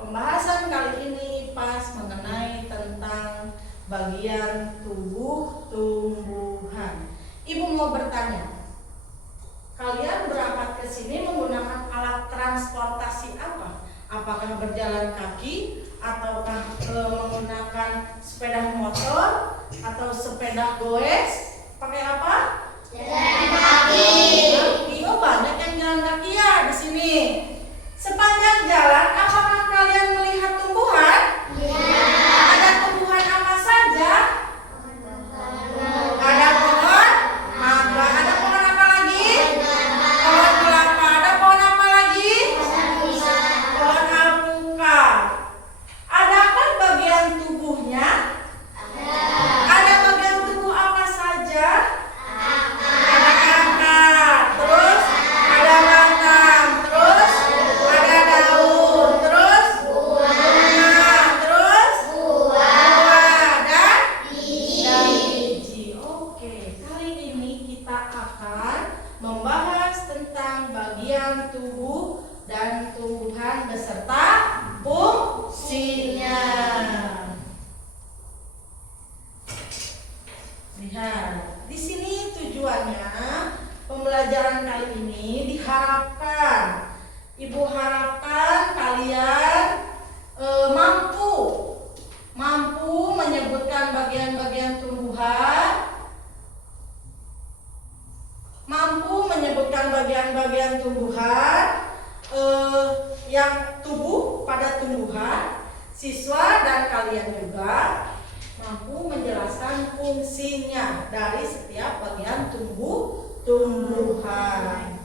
Pembahasan kali ini pas mengenai tentang bagian tubuh tumbuhan. Ibu mau bertanya, kalian berangkat ke sini menggunakan alat transportasi apa? Apakah berjalan kaki, ataukah menggunakan sepeda motor, atau sepeda goes? Pakai apa? Jalan kaki. Oh, banyak yang jalan kaki ya di sini. Sepanjang jalan, apakah kalian melihat tumbuhan? Ya. Ada tumbuhan apa saja? Ada pohon mangga. Ada pohon apa lagi? Pohon kelapa. Ada pohon apa lagi? Pohon alpukat. Adakah bagian tubuhnya? Ada bagian tubuh apa saja? Ada akar, terus ada batang, terus ada daun, terus bunga, terus buah dan biji. Oke, kali ini kita akan membahas tentang bagian tubuh dan tumbuhan beserta fungsinya. Lihat, di sini tujuannya pembelajaran kali ini diharapkan, Ibu harapkan kalian mampu menyebutkan bagian-bagian tumbuhan, yang tubuh pada tumbuhan. Siswa dan kalian juga mampu menjelaskan fungsinya dari setiap bagian tumbuhan.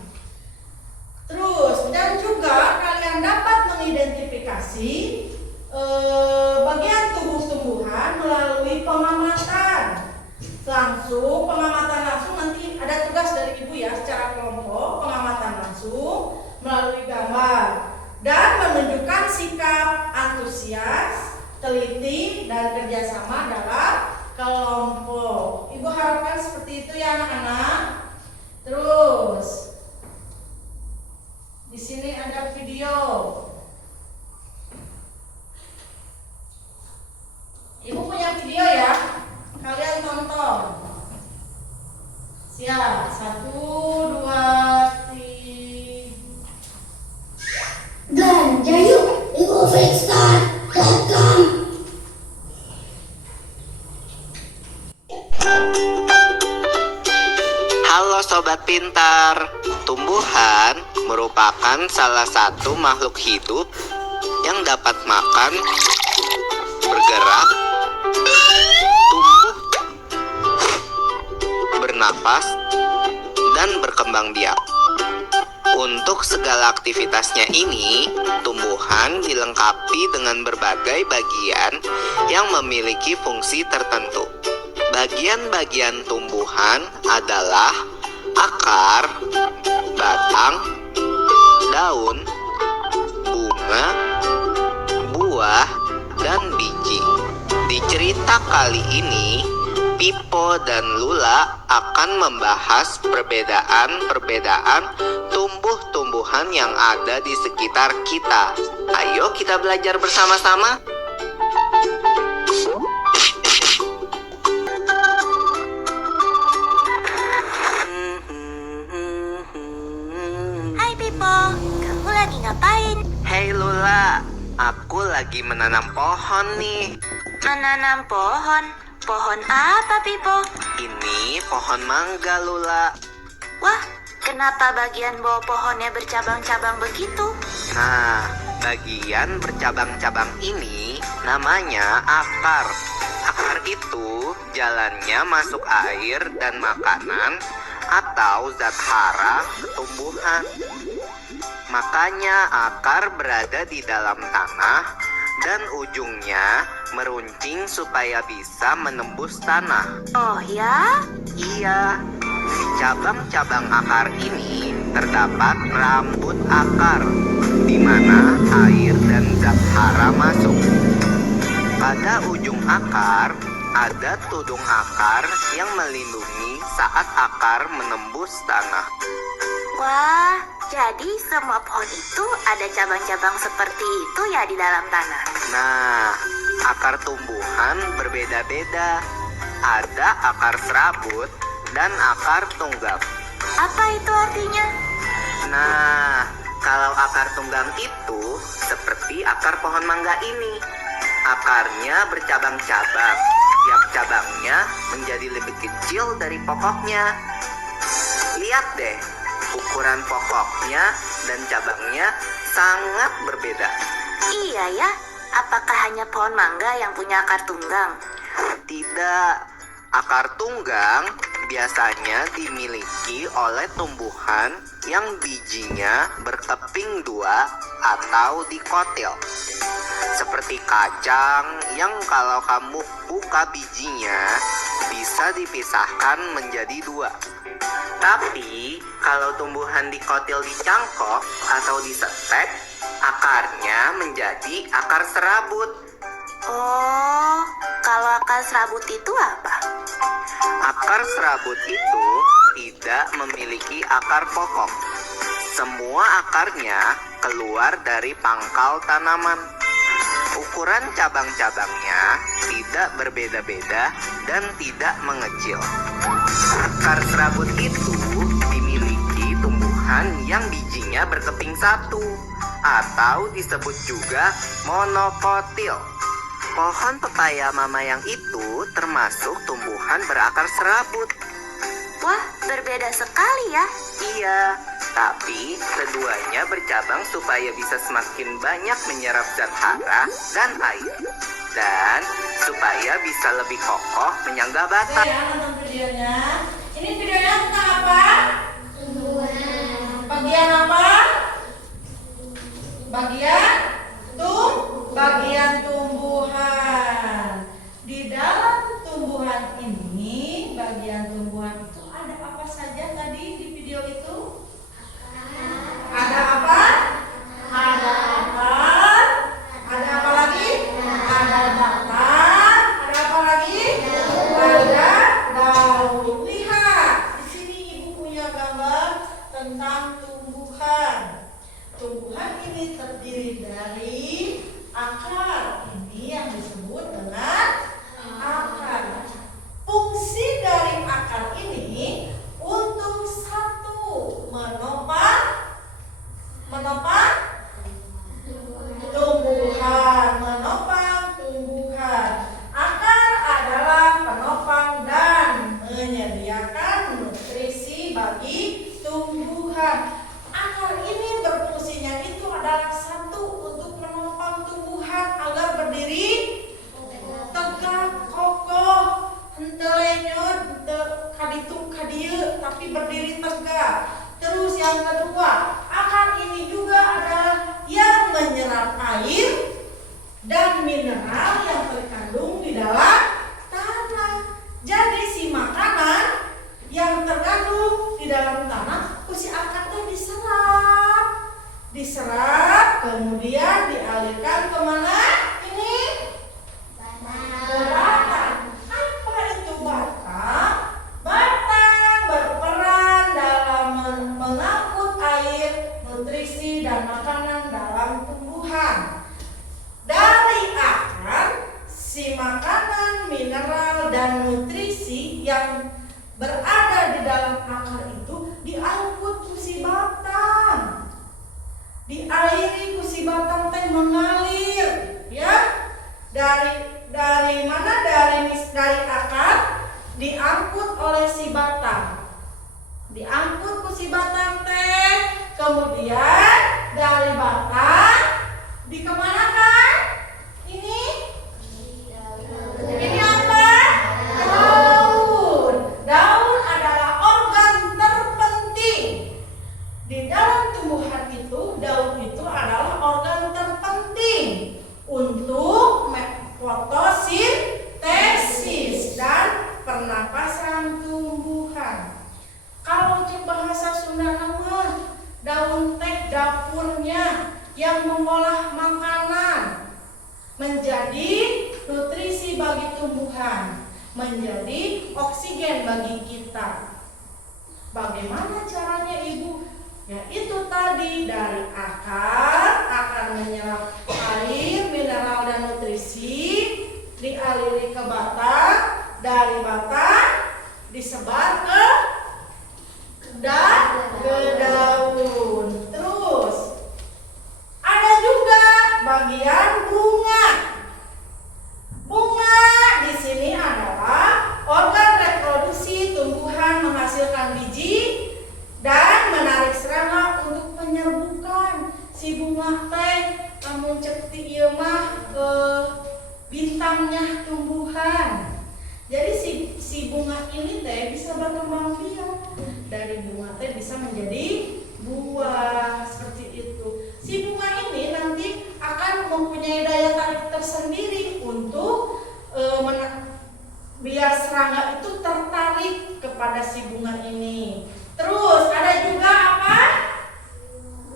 Terus dan juga kalian dapat mengidentifikasi bagian tubuh tumbuhan melalui pengamatan langsung nanti ada tugas dari ibu ya secara kelompok, pengamatan langsung melalui gambar dan menunjukkan sikap antusias, teliti dan kerjasama dalam kelompok. Ibu harapkan seperti itu ya anak-anak. Terus di sini ada video. Ibu punya video ya, kalian tonton. Siap, 1, 2, 3. Belanja yuk di coffeestar.com. Halo Sobat Pintar, Tumbuhan merupakan salah satu makhluk hidup yang dapat makan, bergerak, tumbuh, bernapas, dan berkembang biak. Untuk segala aktivitasnya ini, tumbuhan dilengkapi dengan berbagai bagian yang memiliki fungsi tertentu. Bagian-bagian tumbuhan adalah akar, batang, daun, bunga, buah, dan biji. Di cerita kali ini, Pipo dan Lula akan membahas perbedaan-perbedaan tumbuh-tumbuhan yang ada di sekitar kita. Ayo kita belajar bersama-sama. Hai Pipo, kamu lagi ngapain? Hei Lula, aku lagi menanam pohon nih. Menanam pohon? Pohon apa Pipo? Ini pohon mangga Lula. Wah, kenapa bagian bawah pohonnya bercabang-cabang begitu? Nah, bagian bercabang-cabang ini namanya akar. Akar itu jalannya masuk air dan makanan atau zat hara ke tumbuhan. Makanya akar berada di dalam tanah dan ujungnya meruncing supaya bisa menembus tanah. Oh ya? Iya, di cabang-cabang akar ini terdapat rambut akar, di mana air dan zat hara masuk. Pada ujung akar, ada tudung akar yang melindungi saat akar menembus tanah. Wah, jadi semua pohon itu ada cabang-cabang seperti itu ya di dalam tanah. Nah, akar tumbuhan berbeda-beda. Ada akar serabut dan akar tunggang. Apa itu artinya? Nah, kalau akar tunggang itu seperti akar pohon mangga ini. Akarnya bercabang-cabang. Tiap cabangnya menjadi lebih kecil dari pokoknya. Lihat deh, ukuran pokoknya dan cabangnya sangat berbeda. Iya ya, apakah hanya pohon mangga yang punya akar tunggang? Tidak, akar tunggang biasanya dimiliki oleh tumbuhan yang bijinya berkeping dua atau dikotil. Seperti kacang yang kalau kamu buka bijinya bisa dipisahkan menjadi dua. Tapi kalau tumbuhan dikotil di cangkok atau disetek, akarnya menjadi akar serabut. Oh, kalau akar serabut itu apa? Akar serabut itu tidak memiliki akar pokok. Semua akarnya keluar dari pangkal tanaman. Ukuran cabang-cabangnya tidak berbeda-beda dan tidak mengecil. Akar serabut itu dimiliki tumbuhan yang bijinya berkeping satu atau disebut juga monokotil. Pohon pepaya mama yang itu termasuk tumbuhan berakar serabut. Wah, berbeda sekali ya. Iya, tapi keduanya bercabang supaya bisa semakin banyak menyerap zat hara dan air. Dan supaya bisa lebih kokoh menyangga Oke batang. ya, nonton videonya. Ini videonya tentang apa? Bagian apa? Bagian tumbuhan. Di dalam tumbuhan ini, bagian tumbuhan itu ada apa saja tadi di video itu? Ada apa? Ada akar. Ada apa lagi? Ada batang. Ada apa lagi? Ada daun. Lihat, di sini ibu punya gambar tentang tumbuhan. Tumbuhan ini terdiri dari akar. Ini yang disebut dengan akar. Fungsi dari akar ini untuk satu, menopang tumbuhan, menopang tumbuhan. Akar adalah penopang dan menyediakan nutrisi bagi tumbuhan. adalah satu untuk menopang tumbuhan agar berdiri tegak, kokoh, henteu lenyot, henteu kaditu kadieu, tapi berdiri tegak. Terus yang kedua, akar ini juga adalah yang menyerap air dan mineral yang terkandung di dalam tanah. Jadi si makanan yang terkandung di dalam tanah, si akarnya diserap, kemudian dialirkan kemana? Ini ke batang. Apa itu batang? Batang berperan dalam mengangkut air, nutrisi dan makanan dalam tumbuhan. Dari akar, si makanan, mineral dan nutrisi yang berada di dalam akar itu diangkut ku si batang. Diairi ku si batang teh mengalir, ya. Dari mana? Dari akar diangkut oleh si batang. Diangkut ku si batang teh, kemudian dari batang dikemanakan? Ini apa? Daun. Daun adalah organ terpenting di dalam tumbuhan itu. Daun itu adalah organ terpenting untuk fotosintesis dan pernapasan tumbuhan. Kalau cek bahasa Sunda nama, daun teh dapurnya yang mengolah makanan menjadi nutrisi bagi tumbuhan, menjadi oksigen bagi kita. Bagaimana caranya Ibu? Ya itu tadi, dari akar menyerap air, mineral dan nutrisi, dialiri ke batang, dari batang disebar ke daun. Terus ada juga bagian bunga. Bunga di sini adalah organ reproduksi tumbuhan menghasilkan biji dan menarik serangga untuk penyerbukan. Si bunga teh lamun cek ti ieu mah bintangnya tumbuhan. Jadi si bunga ini teh bisa berkembang biak. Dari bunga teh bisa menjadi buah seperti itu. Si bunga ini nanti akan mempunyai daya tarik tersendiri untuk biar serangga itu tertarik kepada si bunga ini. Terus ada juga apa?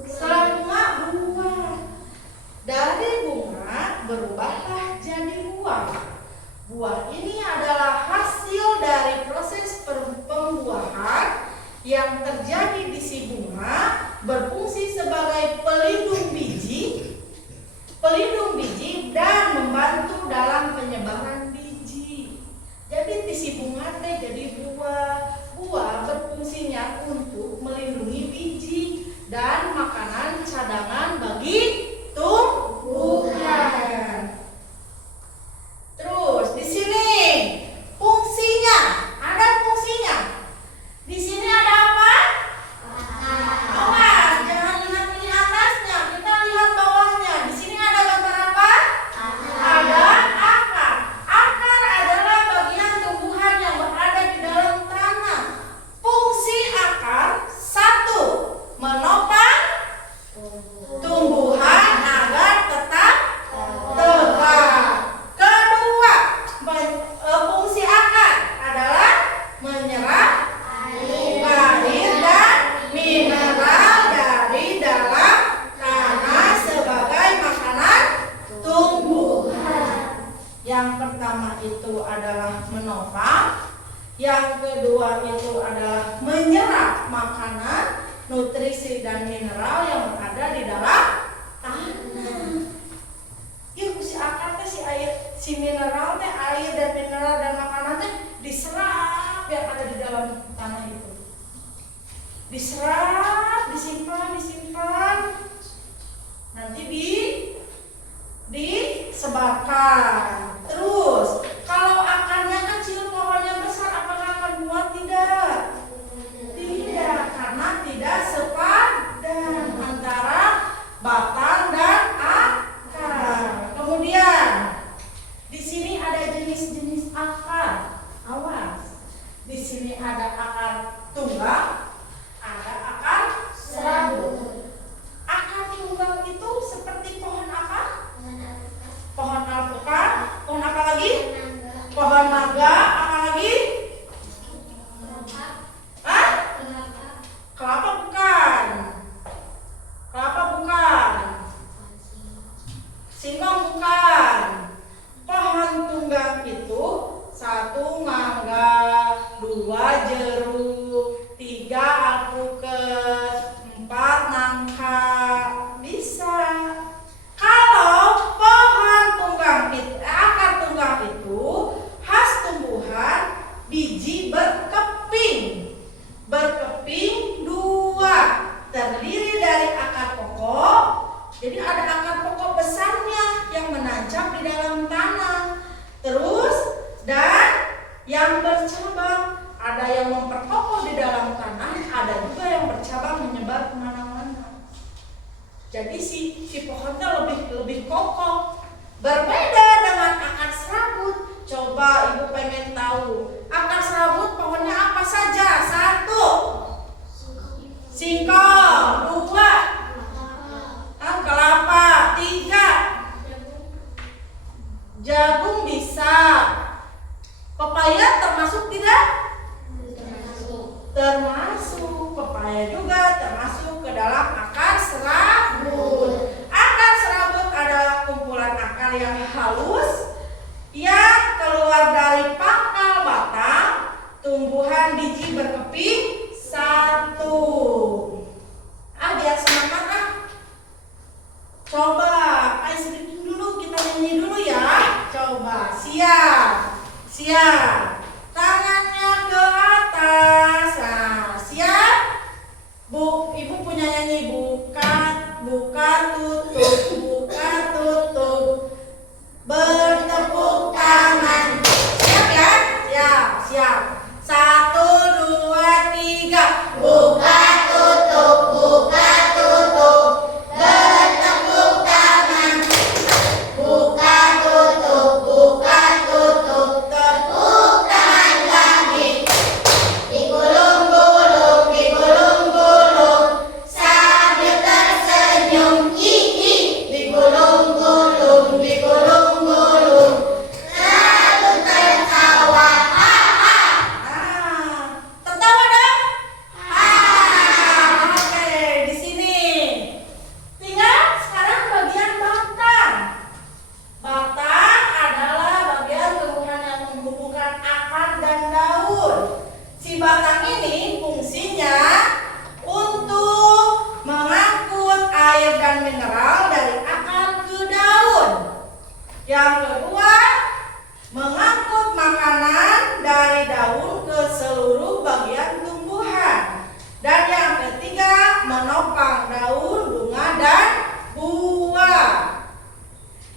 Setelah bunga, buah. Dari bunga berubahlah jadi buah. Buah ini adalah hasil dari proses pembuahan yang terjadi di si bunga, berfungsi sebagai pelindung biji dan membantu dalam penyebaran biji. Jadi di si bunga teh jadi buah. Buah berfungsinya untuk melindungi biji dan makanan cadangan bagi tumbuhan. Terus di sini fungsinya, ada fungsinya. Di sini ada apa? Awas, jangan lihat ini atasnya, kita lihat bawahnya. Di sini ada gambar apa? Ada akar. Akar adalah bagian tumbuhan yang berada di dalam tanah. Fungsi akar, satu, menopang tumbuhan agar tetap tegak. Kedua, fungsi akar adalah menyerap air dan mineral dari dalam tanah sebagai makanan tumbuhan. Yang pertama itu adalah menopang, yang kedua itu adalah menyerap makanan, nutrisi dan mineral yang berada di dalam tanah. Ya, si akar teh si air, si mineral teh air dan mineral dan makanan teh diserap yang ada di dalam tanah itu. Diserap, disimpan, nanti disebarkan. Terus kalau akarnya kecil, pohonnya besar, apakah akan buah? Tidak, karena tidak sepadan. dari akar pokok. Jadi ada akar pokok besarnya yang menancap di dalam tanah. Terus dan yang bercabang, ada yang memperkokoh di dalam tanah, ada juga yang bercabang menyebar kemana-mana. Jadi si pohonnya lebih kokoh. Berbeda dengan akar serabut. Coba ibu pengen tahu, akar serabut pohonnya apa saja? 1, singkong. 2, kelapa. 3, jagung bisa. Pepaya termasuk tidak? Termasuk. Pepaya juga termasuk ke dalam akar serabut. Akar serabut adalah kumpulan akar yang halus yang keluar dari pangkal batang tumbuhan biji berkeping 1. Biar semangat ah. Coba, ayo sedikit dulu kita nyanyi dulu ya. Coba, siap. Tangannya ke atas. Nah, siap. Ibu punya nyanyi buka tutup. Bertepuk tangan. Siap ya? Siap. 1, 2, 3. Buka tutup. Bertepuk tangan. Buka tutup. Tepuk tangan lagi. Digulung-gulung sambil tersenyum. Digulung-gulung lalu tertawa. Tertawa dong. Oke, di sini. Tinggal sekarang bagian batang. Batang adalah bagian tumbuhan yang menghubungkan akar dan daun. Si batang ini fungsinya untuk mengangkut air dan mineral dari akar ke daun. Yang kedua, mengangkut makanan dari daun ke seluruh bagian tumbuhan. Dan yang ketiga, menopang daun, bunga, dan buah.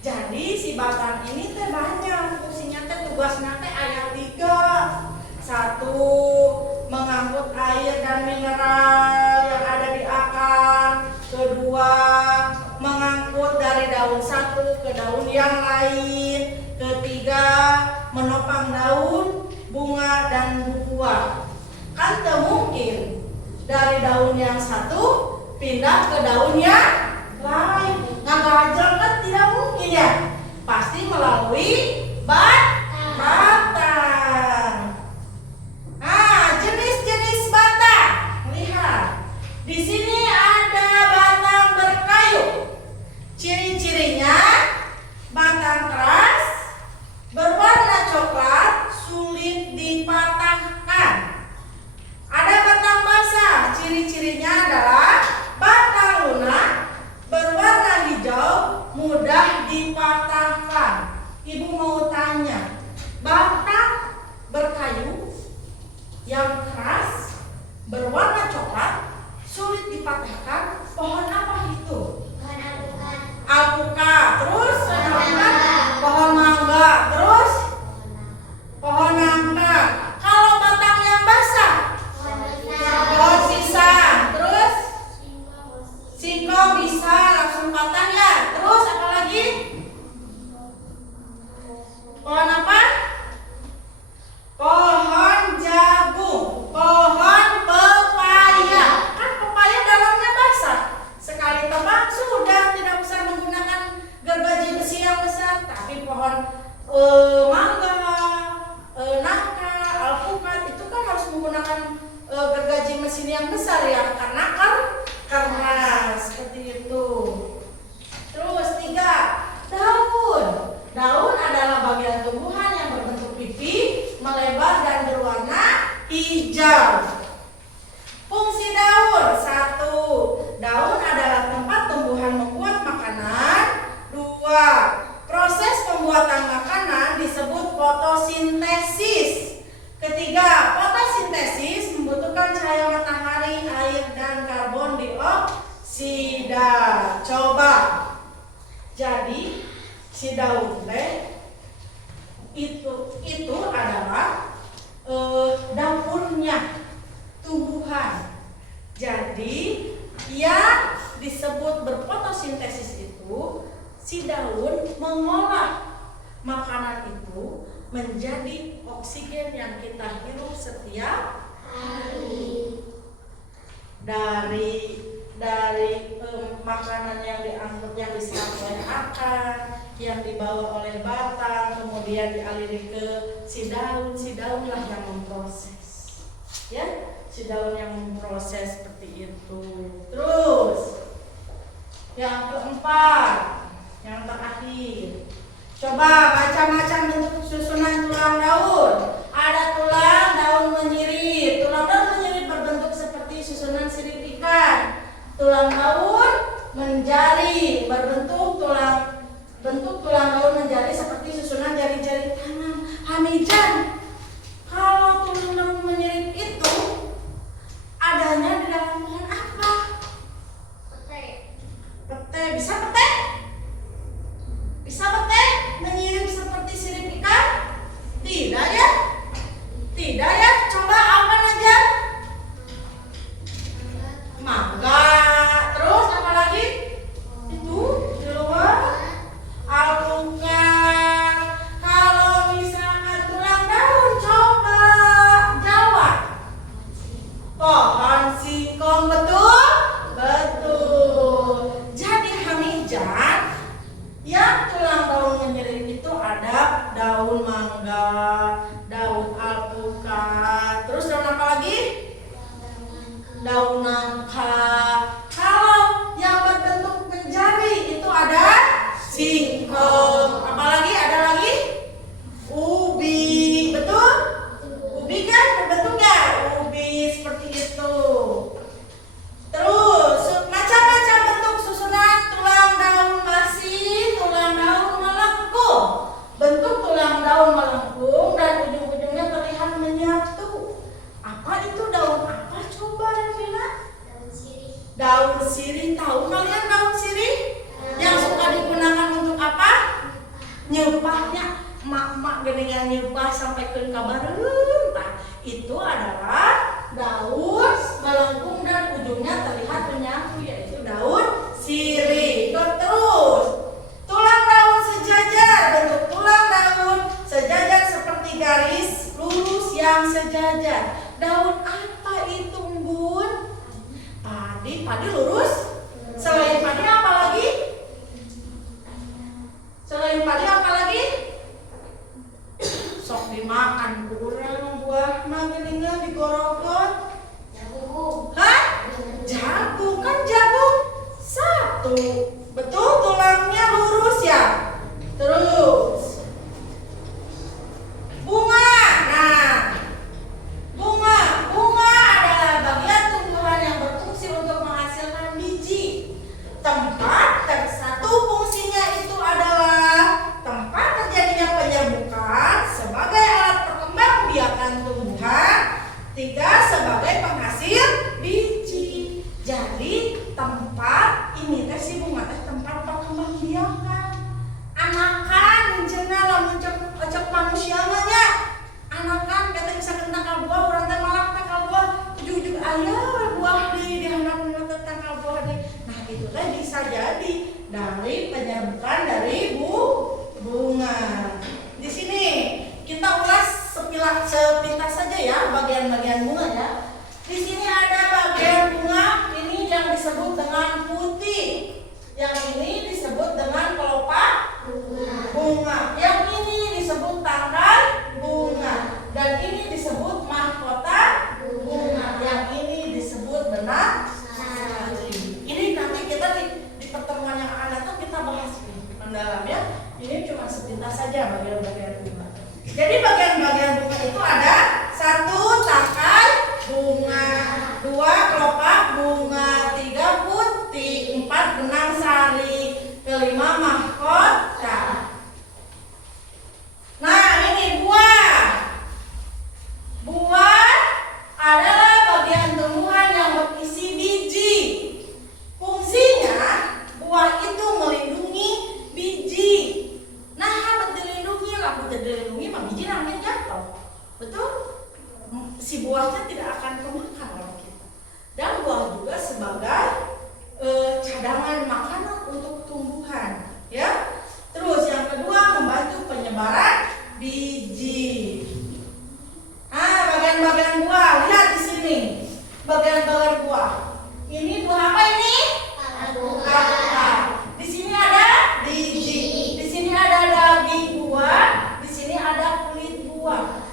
Jadi si batang ini teh banyak fungsinya teh, tugasnya teh aya 3. 1, mengangkut air dan mineral yang ada di akar. Kedua, mengangkut dari daun satu ke daun yang lain. Ketiga, menopang daun, bunga, dan buah. Kan tak mungkin dari daun yang satu pindah ke daun yang lain. Ngagajal kan tidak mungkin ya. Pasti melalui batang. Jenis-jenis batang. Lihat. Di sini ada batang berkayu. Ciri-cirinya batang keras, berwarna coklat, sulit dipatahkan. Ada batang basah. Ciri-cirinya adalah batang lunak, berwarna hijau, mudah dipatahkan. Ibu mau tanya, batang berkayu yang keras, berwarna coklat, sulit dipatahkan, pohon apa itu? Alpukat. Terus pohon mangga. Terus pohon nangka. Kalau batang yang basah, pohon pisang. Terus singkong bisa langsung patah ya. Terus apa lagi? Pohon apa? Pohon jagung. Pohon pepaya. Kan pepaya dalamnya basah. Sekali tebang sudah tidak usah menggunakan gergaji besi yang besar. Tapi pohon mangga, nangka, alpukat itu kan harus menggunakan gergaji mesin yang besar ya, karena keras seperti itu. Terus 3, daun. Daun adalah bagian tumbuhan yang berbentuk pipi, melebar dan berwarna hijau. Fungsi daun. 1, daun adalah tempat tumbuhan membuat makanan. 2, proses pembuatan makanan disebut fotosintesis. Ketiga, fotosintesis membutuhkan cahaya matahari, air, coba. Jadi si daun teh itu adalah dapurnya tumbuhan. Jadi yang disebut berfotosintesis itu si daun mengolah makanan itu menjadi oksigen yang kita hirup setiap hari. Dari makanan yang diangkut, yang diserap oleh akar, yang dibawa oleh batang, kemudian dialiri ke si daunlah yang memproses. Ya, si daun yang memproses seperti itu. Terus yang keempat, yang terakhir. Coba macam-macam bentuk susunan tulang daun. Ada tulang daun menyirip. Tulang daun menyirip berbentuk seperti susunan sirip ikan. Tulang daun menjari berbentuk tulang daun menjari seperti susunan jari-jari tangan. Hamijan, kalau tulang daun menyirip itu adanya di dalam pohon apa? Pete. Bisa pete? Bisa pete menyirip seperti sirip ikan? Tidak ya? Tidak ya? Coba apa aja? Mangga. Terus apa lagi? Itu di luar alpukat. Kalau misalkan tulang daun, coba jawab. Pohon singkong, betul? Betul. Jadi Hamijan, yang tulang daun menyirip itu ada daun mangga, daun alpukat. Terus daun apa lagi? Daun nangka. Kalau yang berbentuk menjari itu ada singkong. Apalagi ada lagi? Ubi, betul? Ubi kan berbentuk ya? Ubi seperti itu. Terus macam-macam bentuk susunan tulang daun masih tulang daun melengkung. Bentuk tulang daun melengkung dan ujung-ujungnya terlihat menyatu. Apa itu daun apa? Coba Revina. Daun sirih. Tahu kalian daun sirih? Yang suka digunakan untuk apa? Nyepahnya. Mak-mak gini yang nyepah sampai ke kabareun. Nah, itu adalah daun melengkung dan ujungnya terlihat menyatu, yaitu daun sirih. Terus tulang daun sejajar. Bentuk tulang daun sejajar seperti garis lurus yang sejajar. Daun apa itu, Bun? Padi lurus. Selain padi apa lagi? Selain padi apa lagi? Sok dimakan kurang buah mageningan digorogot. Jagung. Hah? Jagung, kan jagung satu. Betul, tulangnya lurus ya. Terus bunga. Nah, bunga adalah bagian tumbuhan yang berfungsi untuk menghasilkan biji. Satu fungsinya itu adalah tempat terjadinya penyerbukan sebagai alat perkembangbiakan tumbuhan. 3 sebagai penghasil biji. Jadi tempat ini teh si bunga teh tempat perkembangbiakan. Anakan cenah lamun cek manusia mah nya. Anakan kita bisa kena ka buah, urang teh malak teh ka buah, ujug-ujug aya buah di handapna teh ka buah deui. Nah, itu teh bisa jadi dari penyerbukan dari bunga. Di sini kita ulas sepintas saja ya bagian-bagian bunga ya. Di sini ada bagian bunga ini yang disebut dengan putih. Yang ini disebut dengan kelopak bunga. Yang ini disebut tangkai bunga. Dan ini disebut mahkota bunga. Yang ini disebut benang sari. Ini nanti kita di pertemuan yang akan datang kita bahas mendalam ya. Ini cuma sepintas saja bagian-bagian bunga. Jadi bagian-bagian bunga itu ada 1 tangkai bunga, 2 kelopak bunga, 3 putih, 4 benang sari, 5 mahkota. Nah, ini buah. Buah adalah bagian tumbuhan yang berisi biji. Fungsinya buah cadangan makanan untuk tumbuhan, ya. Terus yang kedua, membantu penyebaran biji. Bagian-bagian buah, lihat di sini. Bagian-bagian buah. Ini buah apa ini? Alpukat. Di sini ada biji. Di sini ada daging buah. Di sini ada kulit buah.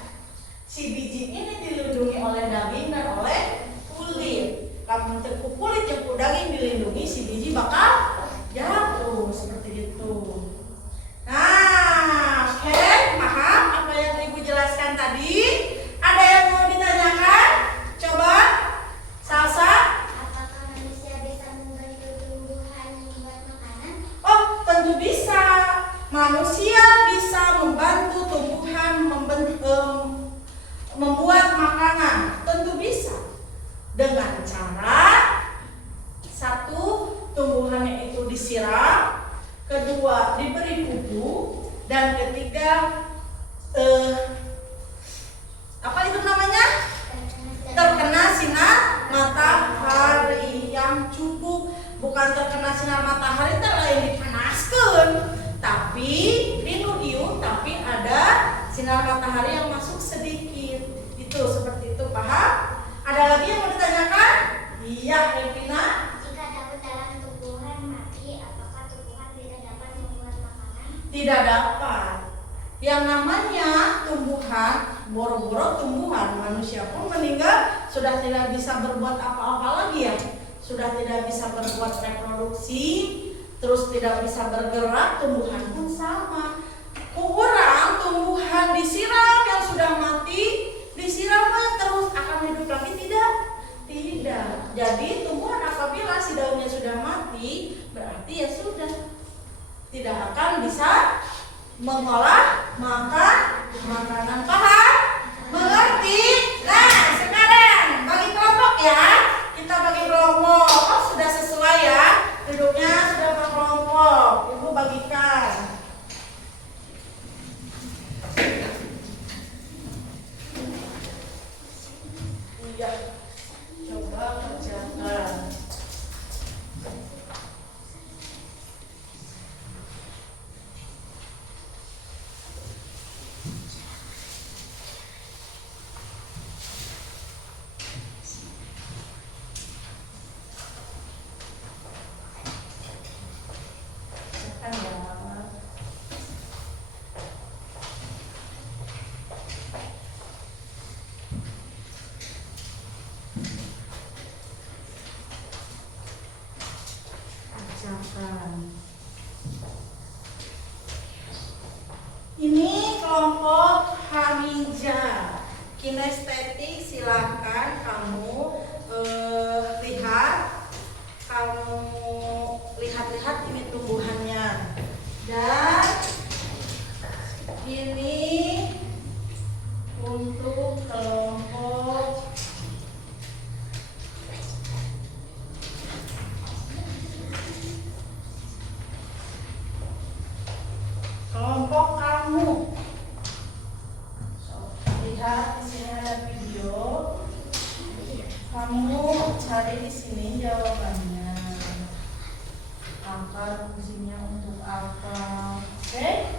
Si biji ini dilindungi oleh daging dan oleh kulit. Kamu tekuk kulit, tekuk daging dilindungi, si biji bakal jatuh seperti itu. Nah, oke, paham apa yang Ibu jelaskan tadi? Ada yang mau ditanyakan? Coba, Salsa. Apakah manusia bisa membantu tumbuhan membuat makanan? Oh, tentu bisa. Manusia bisa membantu tumbuhan membuat makanan. Tentu bisa. Dengan cara satu, tumbuhannya itu disiram, kedua diberi pupuk, dan ketiga apa itu namanya? Terkena sinar matahari yang cukup. Bukan terkena sinar matahari terlalu dipanaskan, tapi dinudium, tapi ada sinar matahari yang masuk sedikit. Itu seperti itu, paham? Ada lagi yang mau ditanyakan? Iya, Elvina. Jika daun dalam tumbuhan mati, apakah tumbuhan tidak dapat membuat makanan? Tidak dapat. Yang namanya tumbuhan, boro-boro tumbuhan, manusia pun meninggal sudah tidak bisa berbuat apa-apa lagi ya. Sudah tidak bisa berbuat reproduksi, terus tidak bisa bergerak, tumbuhan pun sama. Kurang tumbuhan disiram yang sudah mati, disiram terus akan hidup lagi tidak? Tidak. Jadi tumbuhan apabila si daunnya sudah mati, berarti ya sudah tidak akan bisa mengolah makanan. Paham? Mengerti? Nah, sekarang bagi kelompok ya. Kita bagi kelompok. Oh, sudah sesuai ya. Duduknya sudah berkelompok. Ibu bagikan. Iya. Coba kerjakan. Ini kelompok Hamija. Kinestetik, silakan kamu lihat ini tumbuhannya. Dan ini untuk kelompok kamu. Lihat di sini ada video. Kamu cari di sini jawabannya. Akar fungsinya untuk apa? Oke?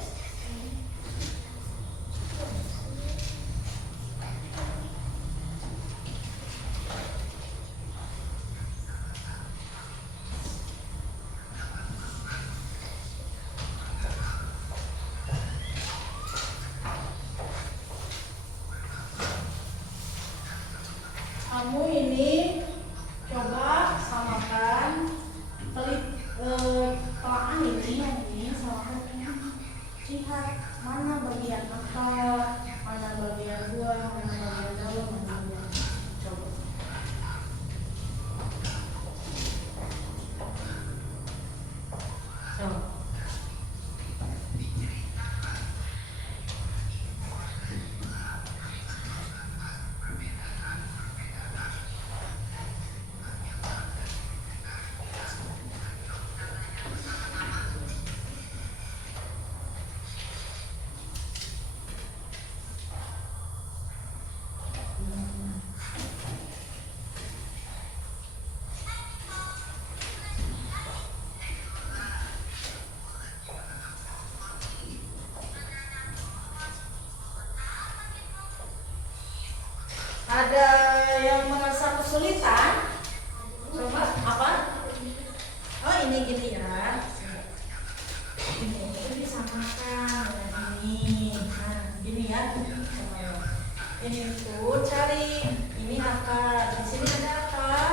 Kamu ini coba samakan telaah ini samakan ini. Lihat mana bagian akar, mana bagian buah, mana bagian daun, mana bagian. Coba. Ada yang merasa kesulitan? Coba apa? Oh ini gini ya. Ini disamakan dengan ini. Nah gini ya. Ini tuh cari. Ini akar. Di sini ada akar.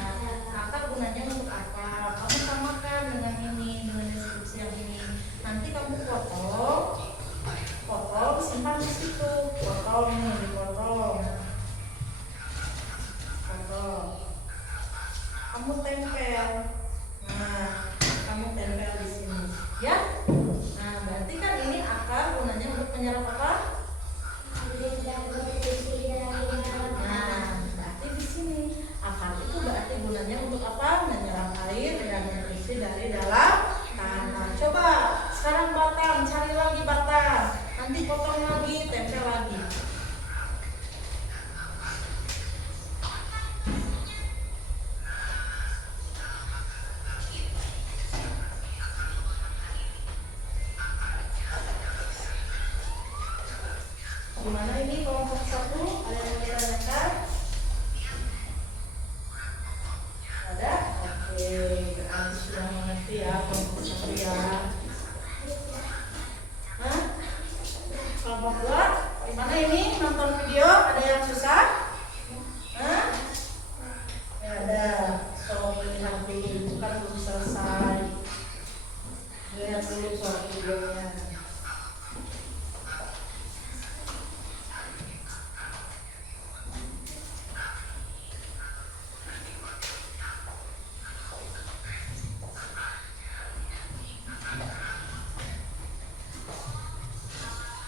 Nah, akar gunanya untuk apa? Kamu samakan dengan ini, dengan deskripsi yang ini. Nanti kamu potong, simpan di situ. Potong nih, dipotong. Kamu tempel. Nah, kamu tempel di sini, ya. Nah, berarti kan ini akar gunanya untuk menyerap apa? Nah, berarti di sini akar itu berarti gunanya untuk apa? Menyerap air dan nutrisi dari dalam tanah. Coba sekarang batang, cari lagi batang. Nanti potong lagi, tempel lagi. Gimana ini kelompok 1? Ada yang ditanyakan? Ada? Oke, berarti sudah mengerti ya kelompok 1 ya. Hah? Kelompok 2? Gimana ini nonton video? Ada yang susah? Hah? Ya ada. So, lihat dulu, kan belum selesai. Lihat dulu soal videonya.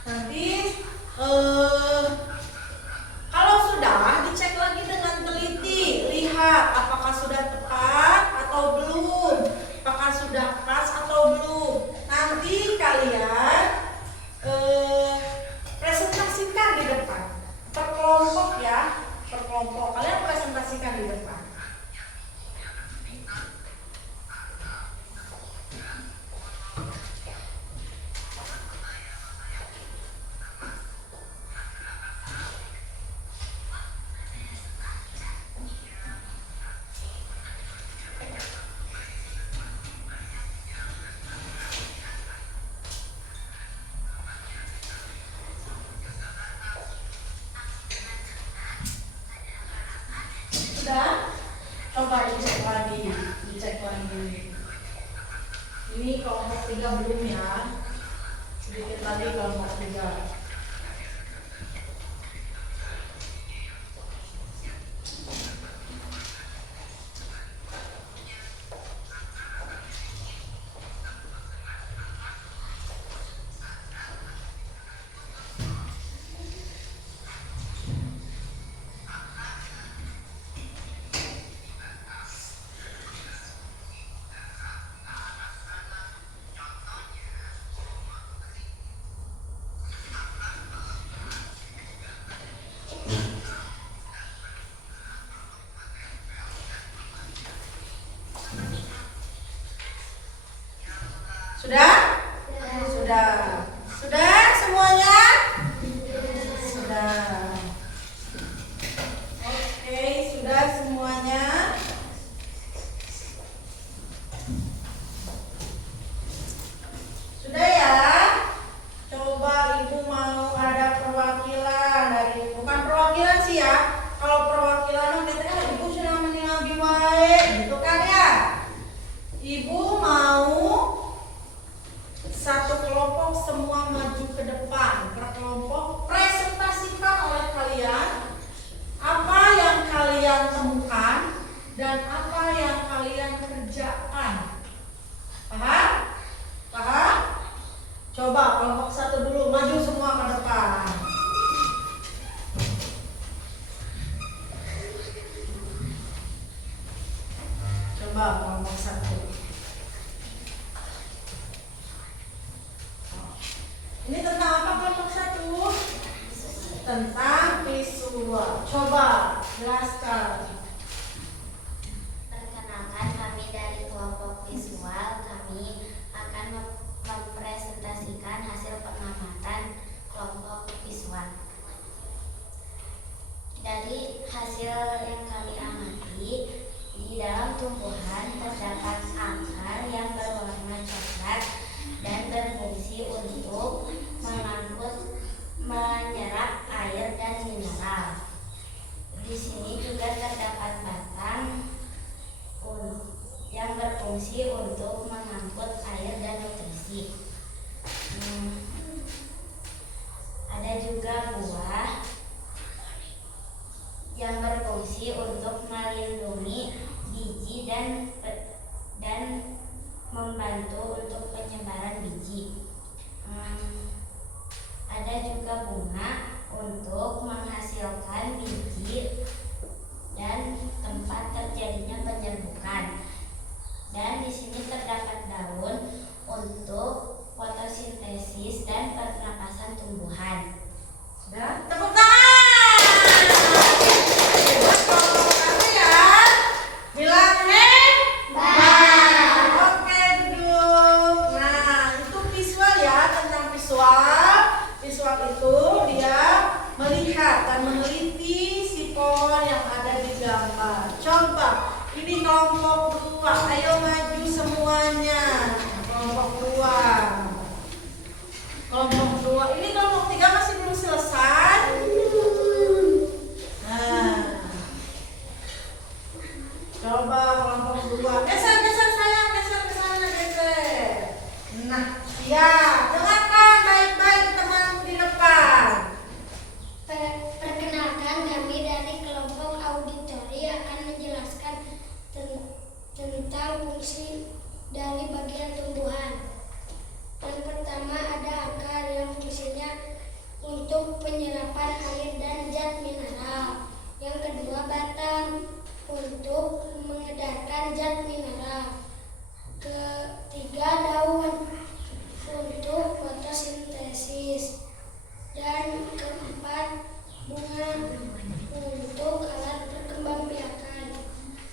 Nanti kalau sudah dicek lagi dengan teliti, lihat apakah sudah tepat atau belum, apakah sudah pas atau belum. Nanti kalian presentasikan di depan, per kelompok ya, per kelompok kalian presentasikan di depan. Sudah? Coba dicek lagi. Ini kelompok 3 belum ya. Sedikit lagi kelompok 3. Sudah? Sudah. Sudah semuanya? Sudah. Oke, sudah semuanya? Sudah ya? Coba Ibu mau ada perwakilan dari, bukan perwakilan sih ya. Kalau perwakilan katanya Ibu sudah meninggal di wae, gitu kan ya? Ibu mau satu kelompok semua maju ke depan, per kelompok presentasikan oleh kalian apa yang kalian temukan dan apa yang kalian kerjakan. Paham? Paham? Coba kelompok 1 dulu maju semua ke depan. Coba kelompok 1. Ini tentang apa kelompok 1? Tentang visual. Coba jelaskan. Perkenalkan, kami dari kelompok visual. Kami akan mempresentasikan hasil pengamatan kelompok visual. Dari membantu untuk penyebaran biji. Ada juga bunga untuk menghasilkan biji dan tempat terjadinya penyerbukan. Dan di sini terdapat daun untuk fotosintesis dan pernapasan tumbuhan. Sudah? Tepuk tangan. Buat kelompok kami ya. Bilang hebat. Oke, duduk. Nah, itu visual ya, tentang visual. Visual itu dia melihat dan meneliti si pohon yang ada di gambar. Coba, ini kelompok 2. Ayo maju semuanya. Kelompok 2. Kelompok 2. Ini kelompok 3 masih belum selesai. Nah. Coba kelompok 2. Geser sayang, geser ke sana, geser. Nah, ya, dengarkan baik-baik teman di depan. Perkenalkan, kami dari kelompok auditori akan menjelaskan tentang fungsi dari bagian tumbuhan. Yang pertama ada akar yang fungsinya untuk penyerapan air dan zat mineral. Yang kedua batang untuk mengedarkan zat mineral. Ketiga daun untuk fotosintesis. Dan keempat bunga untuk alat perkembangbiakan.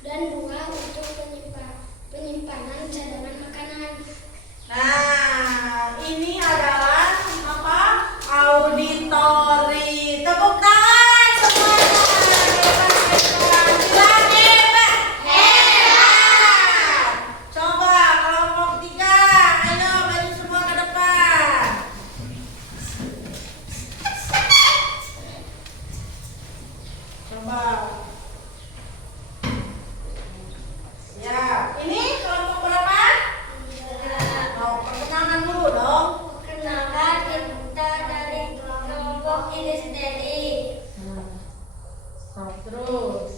Dan bunga untuk penyimpanan cadangan makanan. Nah, ini adalah apa? Auditori. Tepuk tangan semuanya. Hebat, hebat. Hebat. Coba kelompok 3. Ayo maju semua ke depan. Coba. Ya, ini kelompok berapa? Oh, perkenalan dulu dong. Perkenalkan, kita dari kelompok IDSDI. Terus.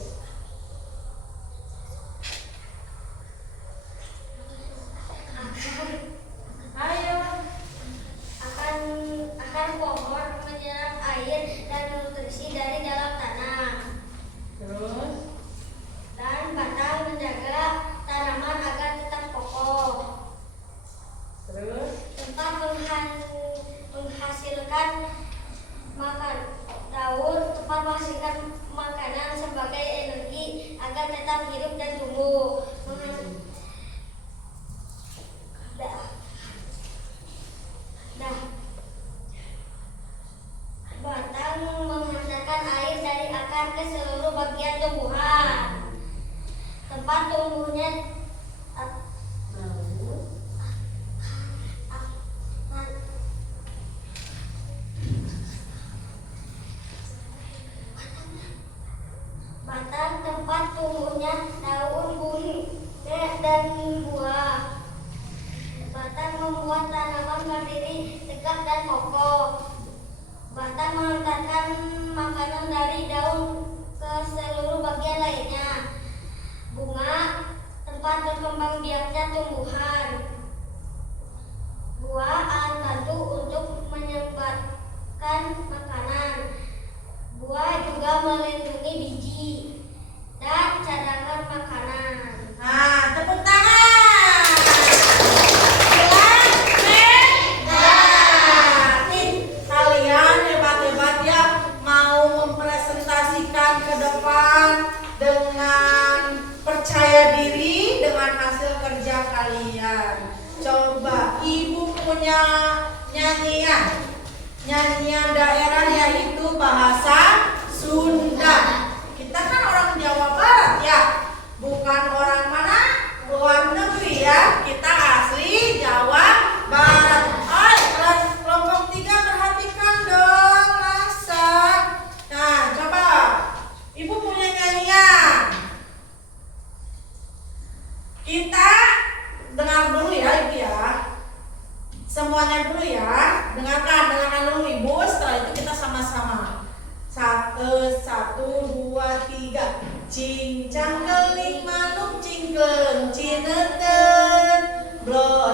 Ayo. Akan pohon menyerap air dan nutrisi dari dalam tanah. Terus. Dan batang menjaga tanaman agar tetap kokoh. Terus. Tempat menghasilkan tempat menghasilkan makanan sebagai energi agar tetap hidup dan tumbuh. Batang menghantarkan air dari akar ke seluruh bagian tumbuhan. Tempat tumbuhnya batang tempat tumbuhnya daun, bunga dan buah. Batang membuat tanaman berdiri tegak dan kokoh. Batang menghantarkan makanan dari daun ke seluruh bagian lainnya. Bunga tempat berkembang biaknya tumbuhan. Buah alat bantu untuk menyebarkan makanan. Buah juga melindungi biji dan cadangan makanan. Nah, tepuk tangan. Bilang hebat. Nih, kalian hebat-hebat ya, mau mempresentasikan ke depan dengan percaya diri dengan hasil kerja kalian. Coba, ibu punya nyanyian daerah yaitu bahasa Sunda. Kita kan orang Jawa Barat ya, bukan orang mana? Luar negeri ya. Kita asli Jawa Barat. Kelas kelompok 3 perhatikan dong, masa. Nah, coba ibu punya nyanyian. Kita dengar dulu ya ibu ya. Semuanya dulu ya. Dengarkan dulu ibu. Setelah itu kita sama-sama. 1, 2, 3. Cincang keling manuk cingkleng cineten. Blo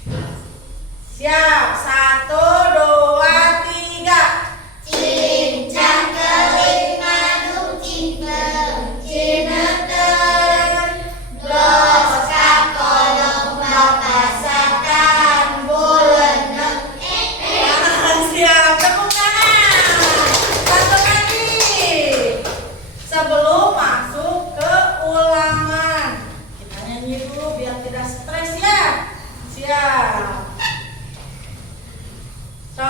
Siap, 1, 2, 3. Cincang keling manuk cingkleng cineten dos kakolong bapasatan bulenek. Siap, tepuk tangan. Satu lagi. Sebelum masuk ke ulangan, kita nyanyi dulu biar tidak stres ya. Siap. So,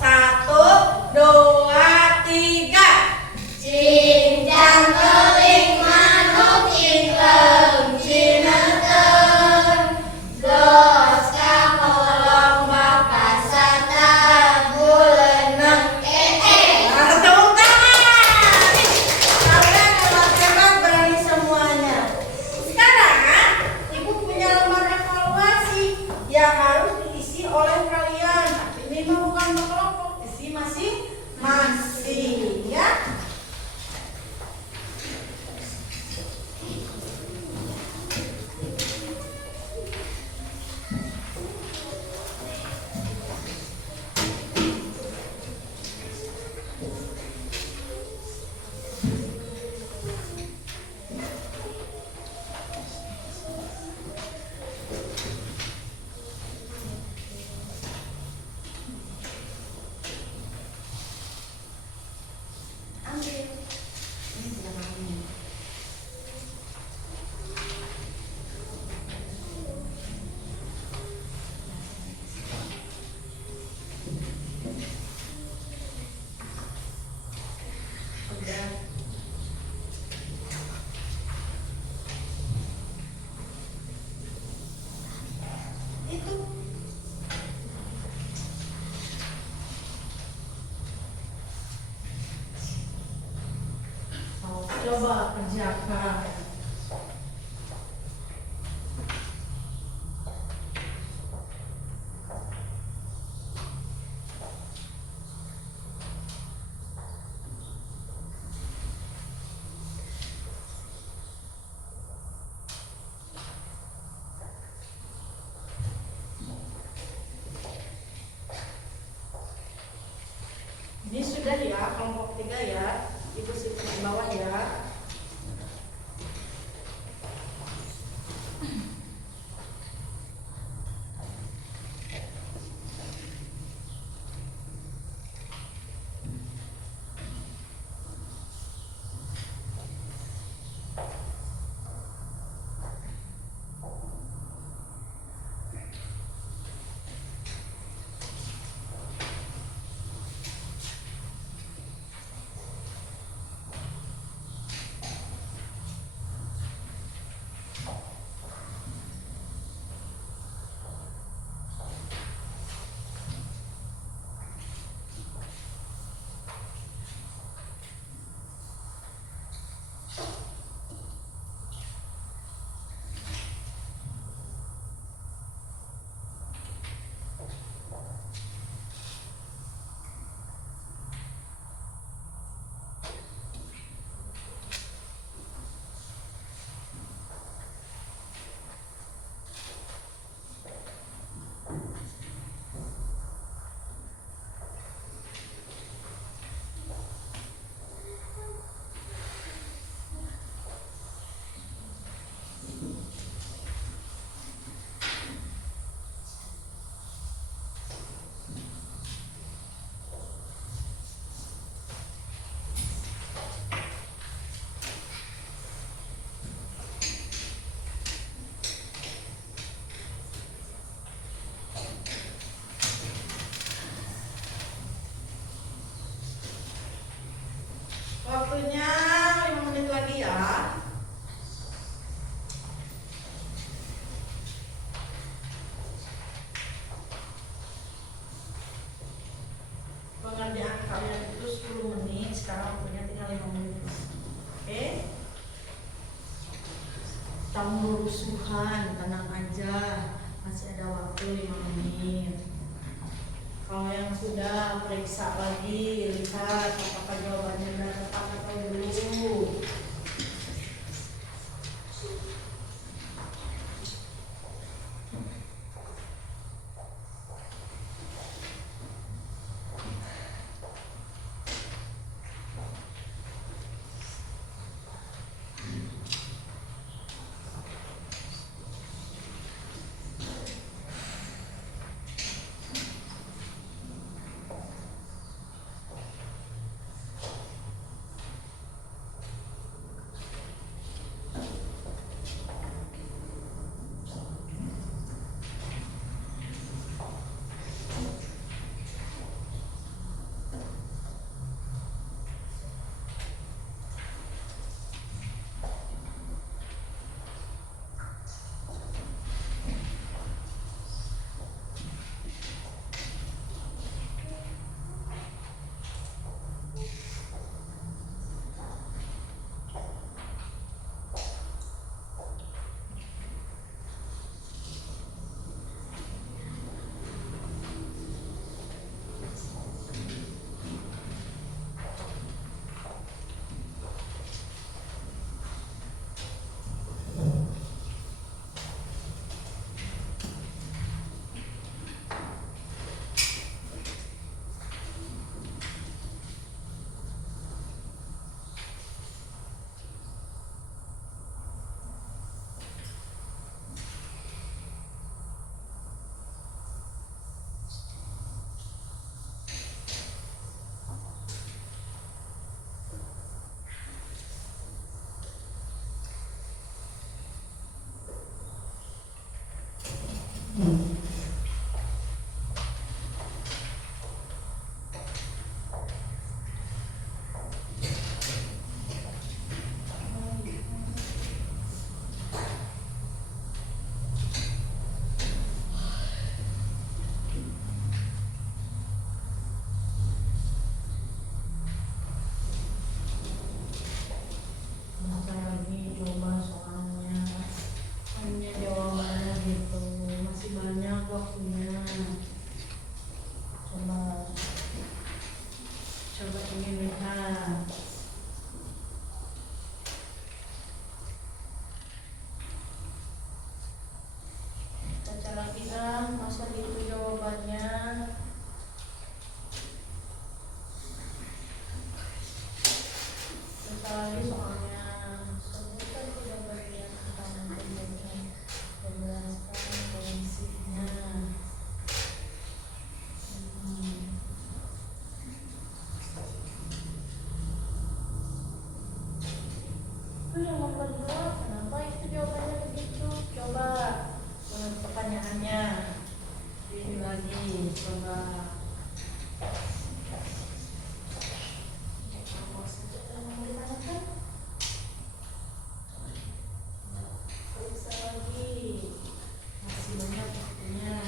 1, 2, 3. Cincang keling manuk cingkleng cineten dos kakolong bapasatan bulenek. Tepuk tangan. Kalian hebat-hebat, berani semuanya. Sekarang ibu punya lembar evaluasi yang harus diisi oleh kalian. Tapi ini mah bukan berkelompok, isi masing-masing ya. Ambil. Ini sudah namanya. Udah. Itu. Coba kerjakan. Ini sudah ya, kelompok 3 ya. Ibu simpan di bawah ya. Waktunya 5 menit lagi ya. Pengerjaan kalian itu 10 menit, sekarang waktunya tinggal 5 menit. Oke? Tamu rusuhan, tenang aja. Masih ada waktu 5 menit. Kalau yang sudah periksa lagi, lihat apakah jawabannya sudah tepat atau belum. Baca lagi coba soalnya. Hanya jawabannya gitu. Masih banyak waktunya. Coba ingin lihat. Baca lagi masa gitu jawabannya. Baca lagi soalnya. Sebutkan tiga bagian utama kemudian jelaskan fungsinya. Itu yang nomor 2, kenapa itu jawabannya begitu? Coba pertanyaannya ini lagi, coba. Apa saja yang mau ditanyakan? Periksa lagi, masih banyak waktunya.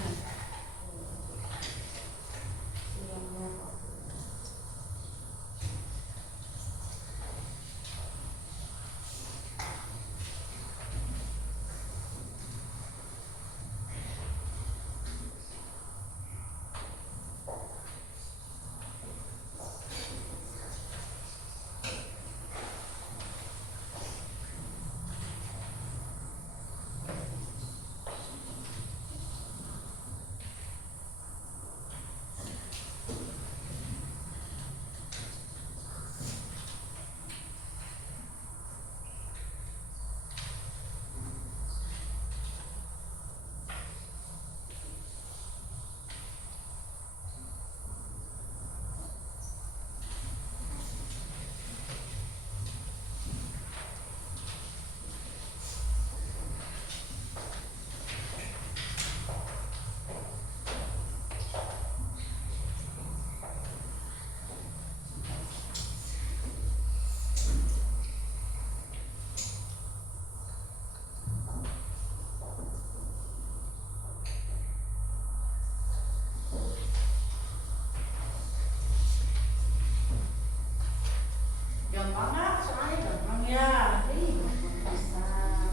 Gampang nggak? Soalnya gampang ya. Gampang pisan.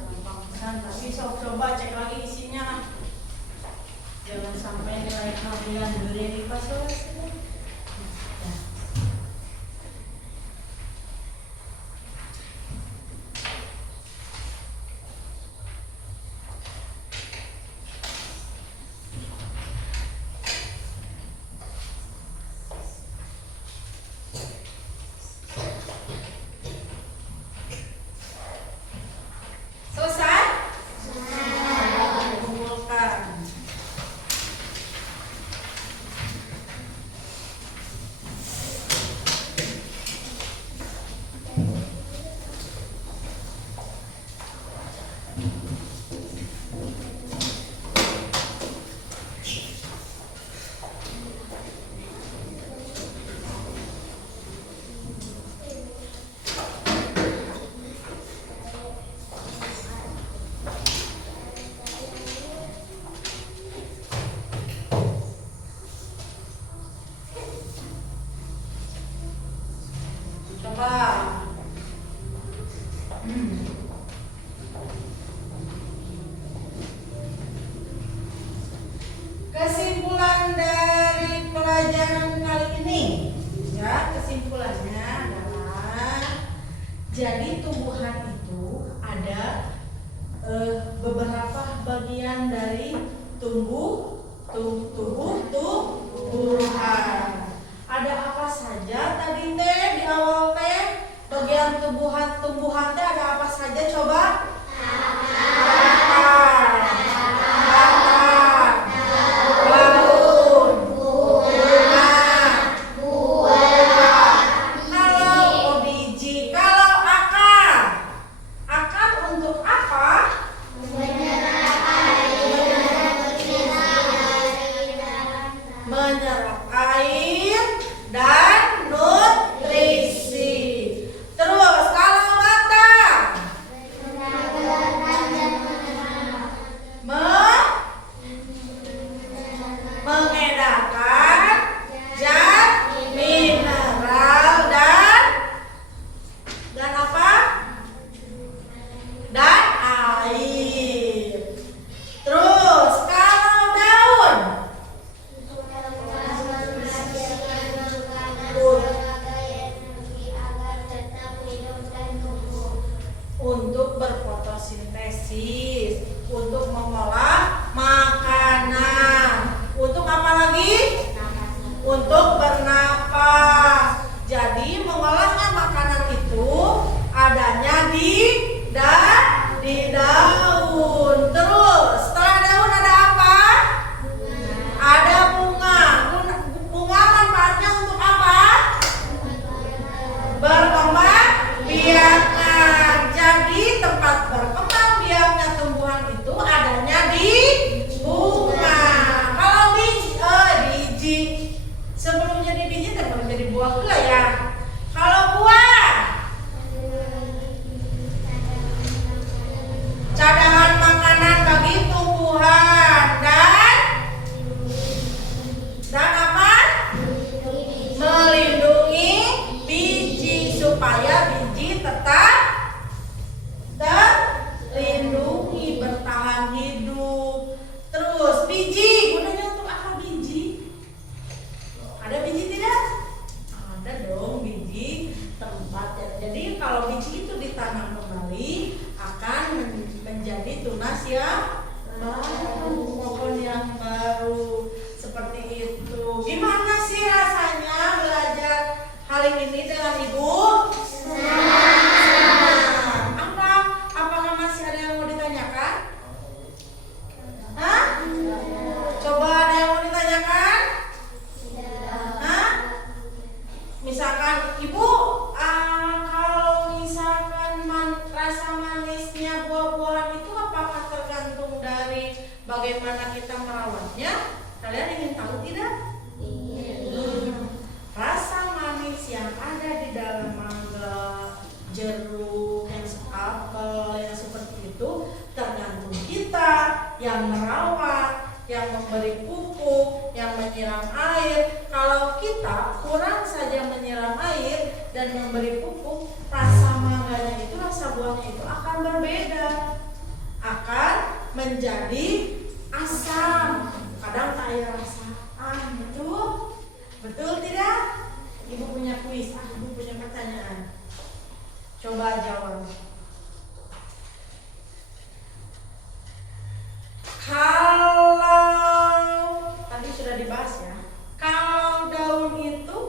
Gampang pisan. Tapi coba cek lagi isinya. Jangan sampai nilai kalian beli di pasar. Selesai? Kumpulkan. Coba. Kesimpulan dari pelajaran kali ini, ya, kesimpulannya adalah jadi tumbuhan itu ada beberapa bagian dari tumbuhan. Ada apa saja tadi teh di awal teh? Bagian tumbuhan teh ada apa saja coba? Akar, daun, bunga, buah. Kalau biji, kalau akar untuk apa? Menyerap biji, gunanya untuk apa biji? Ada biji tidak? Ada dong biji tempat ya. Jadi kalau biji itu ditanam kembali akan menjadi tunas yang baru, pohon yang baru seperti itu. Gimana sih rasanya belajar hari ini dengan Ibu? Senang. Apakah masih ada yang mau ditanyakan? Hah? Coba ada yang mau ditanyakan? Hah? Misalkan Ibu, kalau misalkan rasa manisnya buah-buahan itu apakah tergantung dari bagaimana kita merawatnya? Kalian ingin tahu tidak? Rasa manis yang ada di dalam mangga, jeruk, apel, yang seperti itu tergantung kita yang merawat, yang memberi pupuk, yang menyiram air. Kalau kita kurang saja menyiram air dan memberi pupuk, rasa mangganya itu, rasa buahnya itu akan berbeda, akan menjadi asam. Kadang kayak rasa betul? Betul tidak? Ibu punya kuis, Ibu punya pertanyaan. Coba jawab. Kalau tadi sudah dibahas ya, kalau daun itu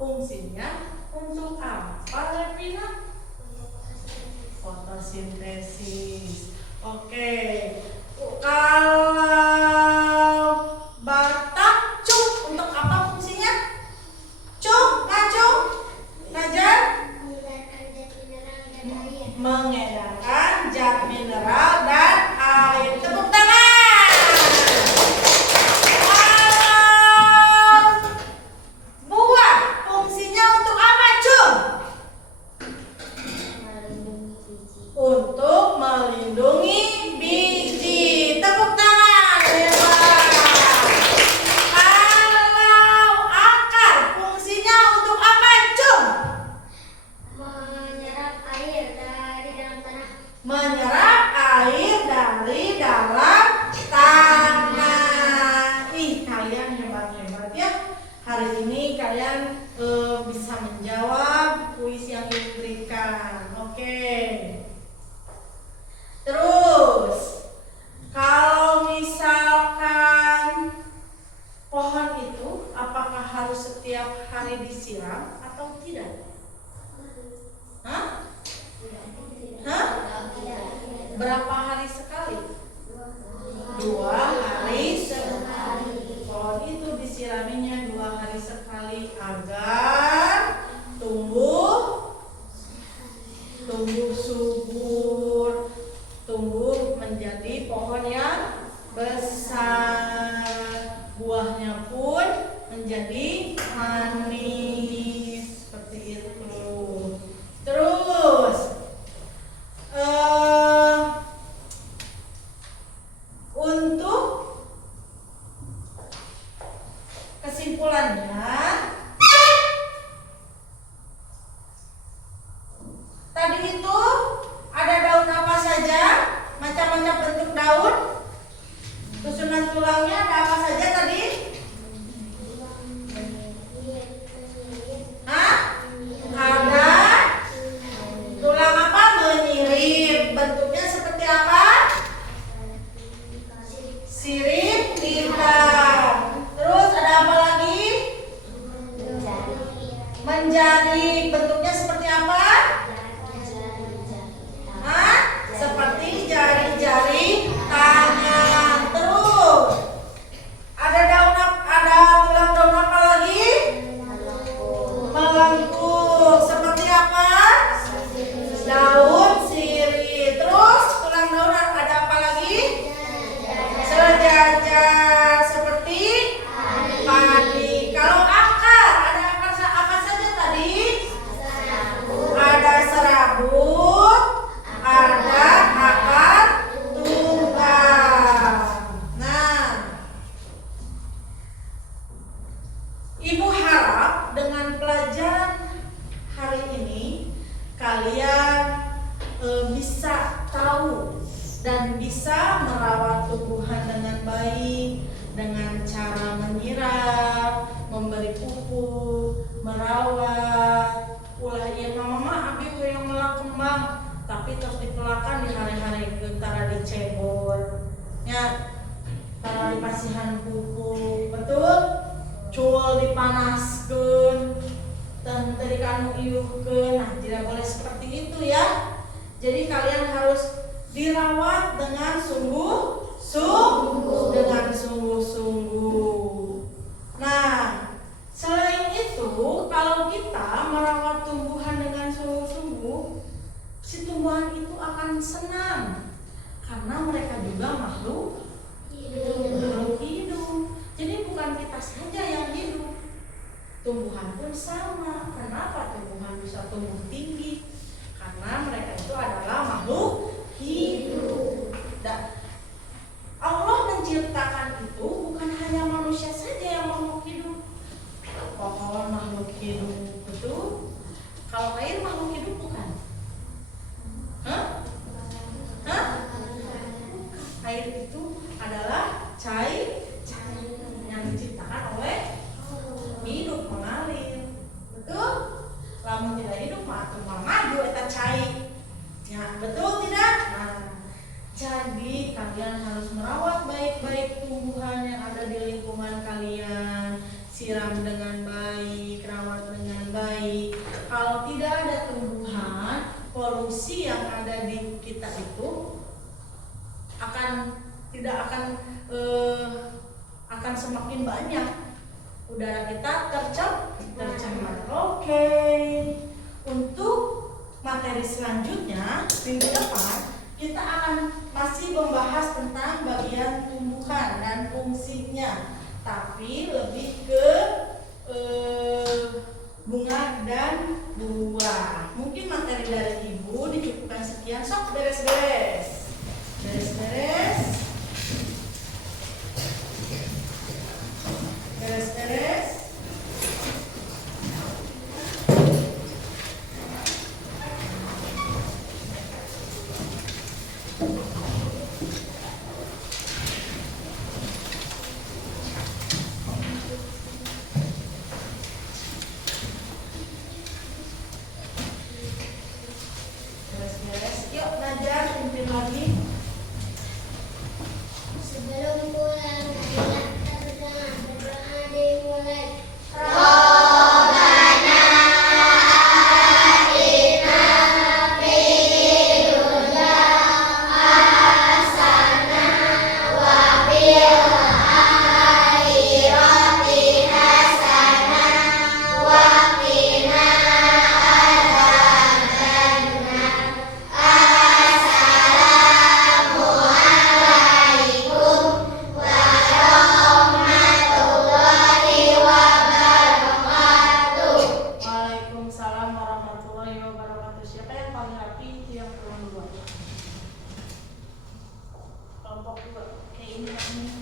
fungsinya untuk apa, Levina? Fotosintesis. Oke. Kalau batang cuk, untuk apa fungsinya? Cuk, ngacung, ngajar? Mengedarkan zat mineral dan air. Tepuk tangan. Kalau buah fungsinya untuk apa, Cung? Untuk melindungi biji. Tepuk tangan. Hebat. Kalau akar fungsinya untuk apa, Cung? Menyerap air dari dalam tanah. Menyerap air dari dalam tanah. Ih, kalian hebat-hebat ya. Hari ini kalian bisa menjawab kuis yang diberikan. Oke. Terus, kalau misalkan pohon itu apakah harus setiap hari disiram atau tidak? Hah? Hah? Berapa hari sekali? 2 hari sekali. Pohon itu disiraminya 2 hari sekali agar tumbuh subur, tumbuh menjadi pohon yang besar. Buahnya pun menjadi manis seperti itu. Terus untuk kesimpulannya, tadi itu ada daun apa saja, macam-macam bentuk daun, susunan tulangnya ada apa saja tadi? Hah? Ada tulang apa? Menyirip. Bentuknya seperti apa? Sirip lidah. Terus ada apa lagi? Menjadi. Bentuknya seperti apa? Hah? Seperti jari-jari tangan. Terus ada tulang daun apa lagi? Melengkung. Seperti apa? Daun sirih. Terus tulang daun ada apa lagi? Sejajar seperti padi. Kalau akar, ada akar apa saja tadi? Ya, kalau dipasihan pupuk betul, cul dipanaskan, dan tadi kamu iuhkan. Nah, tidak boleh seperti itu ya. Jadi kalian harus dirawat dengan sungguh-sungguh. Nah, selain itu, kalau kita merawat tumbuhan dengan sungguh-sungguh, si tumbuhan itu akan senang karena mereka juga makhluk hidup. Jadi bukan kita saja yang hidup, tumbuhan pun sama. Kenapa tumbuhan bisa tumbuh tinggi? Karena mereka itu adalah makhluk hidup. Dan Allah menciptakan itu bukan hanya manusia saja yang makhluk hidup. Pohon makhluk hidup, betul? Kalau air makhluk hidup bukan? Hah? Air itu adalah cair yang diciptakan oleh hidup, mengalir, betul? Lamun tidak hidup mah maju eta cair. Ya, betul tidak? Nah, jadi kalian harus merawat baik-baik tumbuhan yang ada di lingkungan kalian, siram dengan baik, rawat dengan baik. Kalau tidak ada tumbuhan, polusi yang ada di kita itu akan semakin banyak. Udara kita tercemar. Oke. Untuk materi selanjutnya minggu depan kita akan masih membahas tentang bagian tumbuhan dan fungsinya, tapi lebih ke bunga dan buah. Mungkin materi dari ibu dicukupkan sekian. Sok beres-beres. Yuk belajar, pimpin lagi. Sebelum pulang, marilah kita berdoa dimulai. Waalaikumsalam warahmatullahi wabarakatuh. Siapa yang paling rapi itu yang turun duluan. Kelompok 2. Kayak ini.